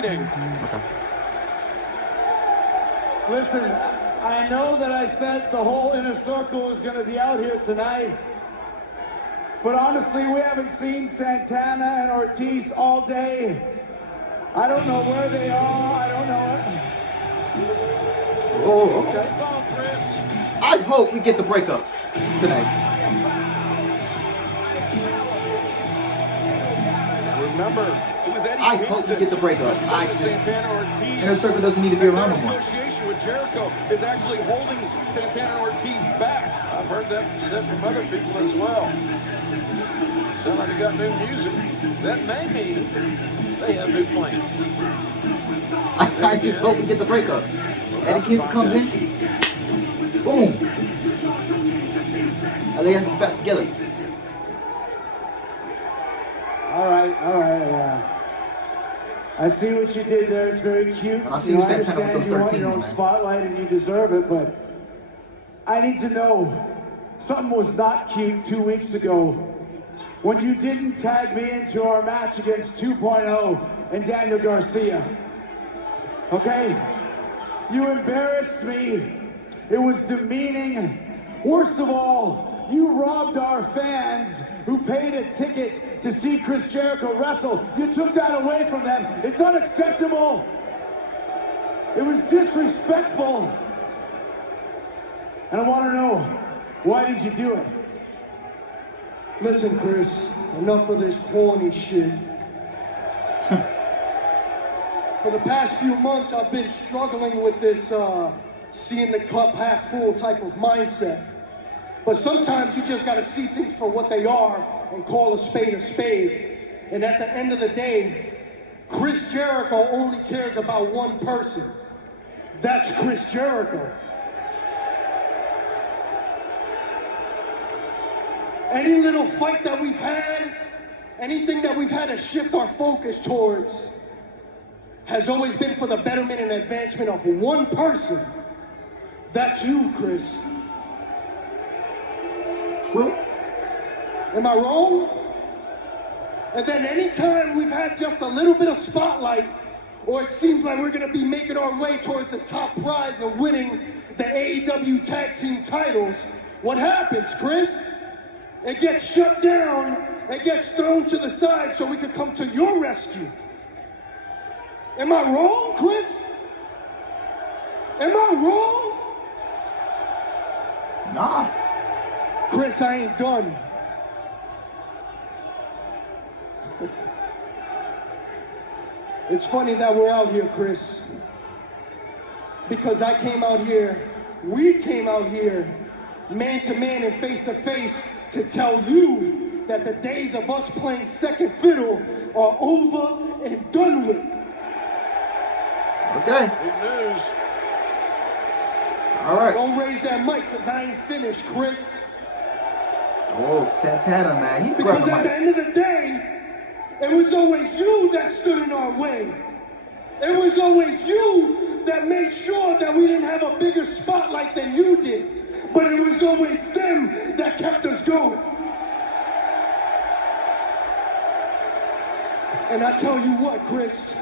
Okay. Listen, I know that I said the whole inner circle was going to be out here tonight, but honestly, we haven't seen Santana and Ortiz all day. I don't know where they are. I don't know. Oh, okay. I hope we get the breakup tonight. Remember, it was Eddie I hope we get the breakup. Santana Ortiz. Inner Circle doesn't need to be around anymore. Association with Jericho is actually holding Santana Ortiz back. I've heard that said from other people as well. Sound like they got new music. That may mean they have new plans. I just hope we get the breakup. Eddie Kingston comes in. Boom. LAS is back together. All right, yeah. I see what you did there. It's very cute. And I see you Santana with those you want 13s, your own man. spotlight and you deserve it, but I need to know something was not cute 2 weeks ago when you didn't tag me into our match against 2.0 and Daniel Garcia. Okay? You embarrassed me. It was demeaning. Worst of all, you robbed our fans who paid a ticket to see Chris Jericho wrestle. You took that away from them. It's unacceptable. It was disrespectful. And I want to know, why did you do it? Listen, Chris, enough of this corny shit. For the past few months, I've been struggling with this seeing the cup half full type of mindset. But sometimes you just gotta see things for what they are and call a spade a spade. And at the end of the day, Chris Jericho only cares about one person. That's Chris Jericho. Any little fight that we've had, anything that we've had to shift our focus towards has always been for the betterment and advancement of one person. That's you, Chris. True. Am I wrong? And then anytime we've had just a little bit of spotlight, or it seems like we're gonna be making our way towards the top prize and winning the AEW tag team titles, what happens, Chris? It gets shut down, it gets thrown to the side so we can come to your rescue. Am I wrong, Chris? Am I wrong? Nah. Chris, I ain't done. It's funny that we're out here, Chris. Because I came out here, we came out here, man to man and face to face, to tell you that the days of us playing second fiddle are over and done with. Okay. Big news. All right. Don't raise that mic, because I ain't finished, Chris. Oh, Santana, man. He's Because grabbing at the the mic. end of the day, it was always you that stood in our way. It was always you that made sure that we didn't have a bigger spotlight than you did. But it was always them that kept us going. And I tell you what, Chris,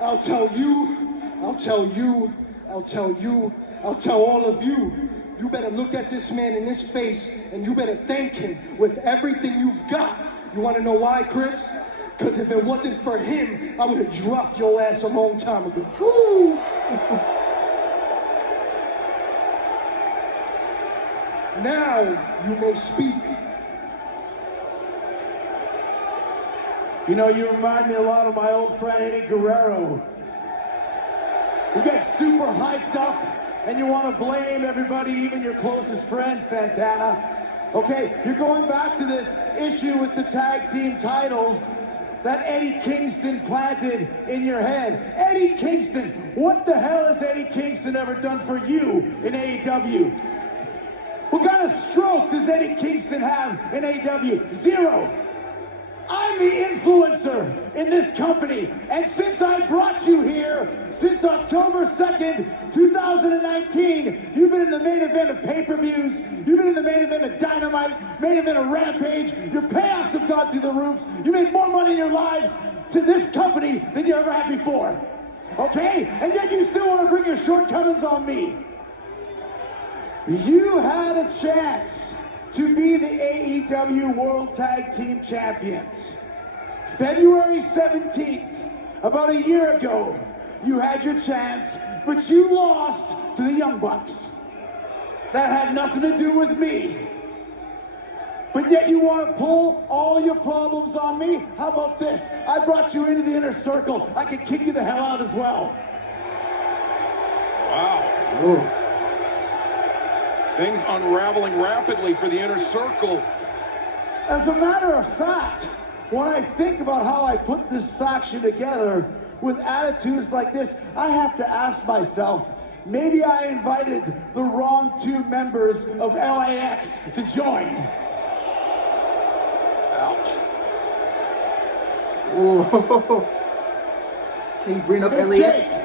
I'll tell you, I'll tell you, I'll tell you, I'll tell all of you. You better look at this man in his face and you better thank him with everything you've got. You want to know why, Chris? Because if it wasn't for him, I would have dropped your ass a long time ago. Now you may speak. You know, you remind me a lot of my old friend Eddie Guerrero. You get super hyped up and you want to blame everybody, even your closest friends, Santana. Okay, you're going back to this issue with the tag team titles that Eddie Kingston planted in your head. Eddie Kingston, what the hell has Eddie Kingston ever done for you in AEW? What kind of stroke does Eddie Kingston have in AEW? Zero. I'm the influencer in this company, and since I brought you here, since October 2nd, 2019, you've been in the main event of pay-per-views, you've been in the main event of Dynamite, main event of Rampage, your payouts have gone through the roofs, you made more money in your lives to this company than you ever had before. Okay? And yet you still want to bring your shortcomings on me. You had a chance to be the AEW World Tag Team Champions. February 17th, about a year ago, you had your chance, but you lost to the Young Bucks. That had nothing to do with me. But yet you want to pull all your problems on me? How about this? I brought you into the inner circle. I could kick you the hell out as well. Wow. Ooh. Things unraveling rapidly for the inner circle. As a matter of fact, when I think about how I put this faction together with attitudes like this, I have to ask myself, maybe I invited the wrong two members of LAX to join. Ouch. Ooh. Can you bring up Hey, LAX? Jake,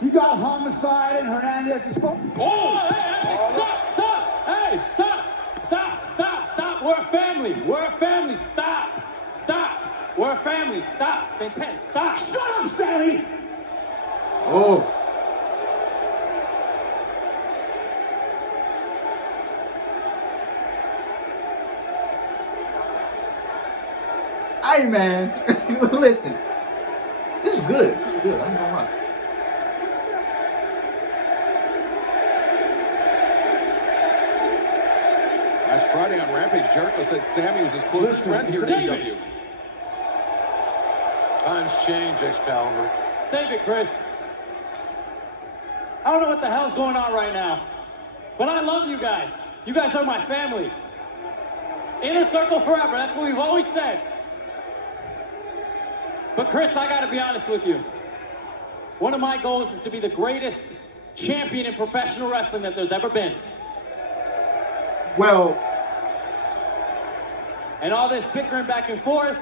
you got Homicide and Hernandez's phone. Oh! Hey, stop! Hey, stop! We're a family. Stop! We're a family. Stop. Santana, stop. Shut up, Sammy! Oh. Hey, man. Listen. This is good. This is good. I ain't gonna lie. Last Friday on Rampage, Jericho said Sammy was his closest friend here at AEW. Times change, Excalibur. Save it, Chris. I don't know what the hell's going on right now, but I love you guys. You guys are my family. Inner circle forever. That's what we've always said. But Chris, I gotta be honest with you. One of my goals is to be the greatest champion in professional wrestling that there's ever been. Well, And all this bickering back and forth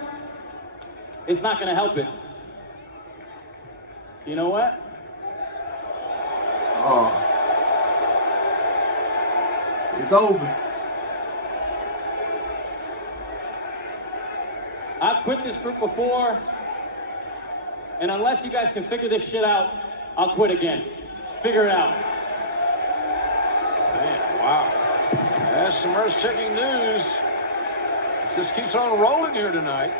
is not gonna help it. So you know what? oh. It's over. I've quit this group before, and unless you guys can figure this shit out, I'll quit again. Figure it out. Man, wow. That's some earth-shaking news. It just keeps on rolling here tonight.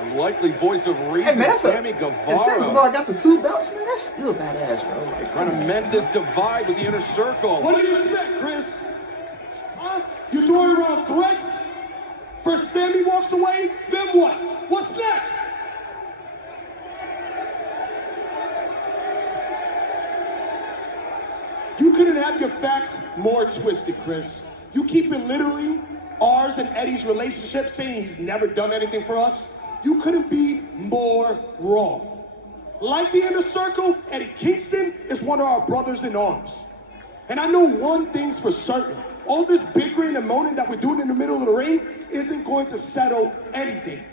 Unlikely voice of reason, Hey, man, Sammy and Sammy Guevara. Guevara got the 2 belts, man. That's still badass, bro. Like, Trying to mend this divide with the inner circle. What do you expect, Chris? Huh? You throwing around threats? First Sammy walks away, then what? What's next? You couldn't have your facts more twisted, Chris. You keep it literally ours and Eddie's relationship, saying he's never done anything for us. You couldn't be more wrong. Like the inner circle, Eddie Kingston is one of our brothers in arms. And I know one thing's for certain. All this bickering and moaning that we're doing in the middle of the ring isn't going to settle anything.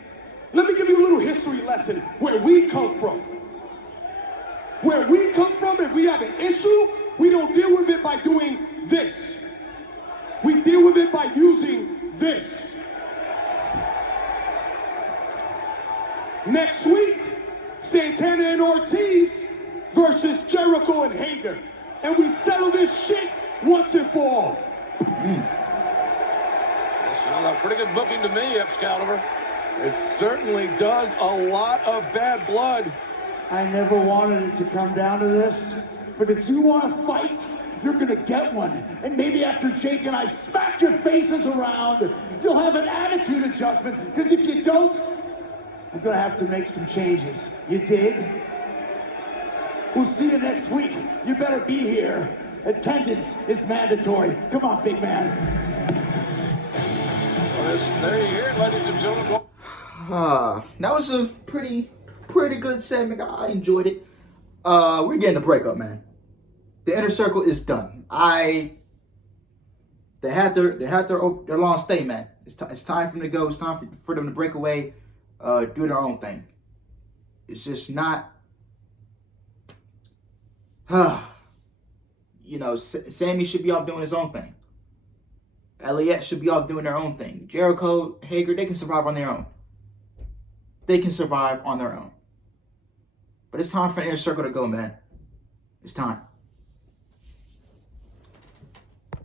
Let me give you a little history lesson where we come from. Where we come from, if we have an issue, we don't deal with it by doing this. We deal with it by using this. Next week, Santana and Ortiz versus Jericho and Hager. And we settle this shit once and for all. That sounds like pretty good booking to me, Excalibur. It certainly does. A lot of bad blood. I never wanted it to come down to this, but if you want to fight, you're gonna get one. And maybe after Jake and I smack your faces around, you'll have an attitude adjustment, because if you don't, I'm gonna have to make some changes. You dig? We'll see you next week. You better be here. Attendance is mandatory. Come on, big man. Well, there you hear it, ladies and gentlemen. That was a pretty good segment. I enjoyed it. We're getting a breakup, man. The inner circle is done. They had their long stay, man. It's time for them to go. It's time for them to break away, do their own thing. It's just not. Sammy should be off doing his own thing. LAX should be off doing their own thing. Jericho, Hager, they can survive on their own. they can survive on their own. But it's time for the Inner Circle to go, man. It's time.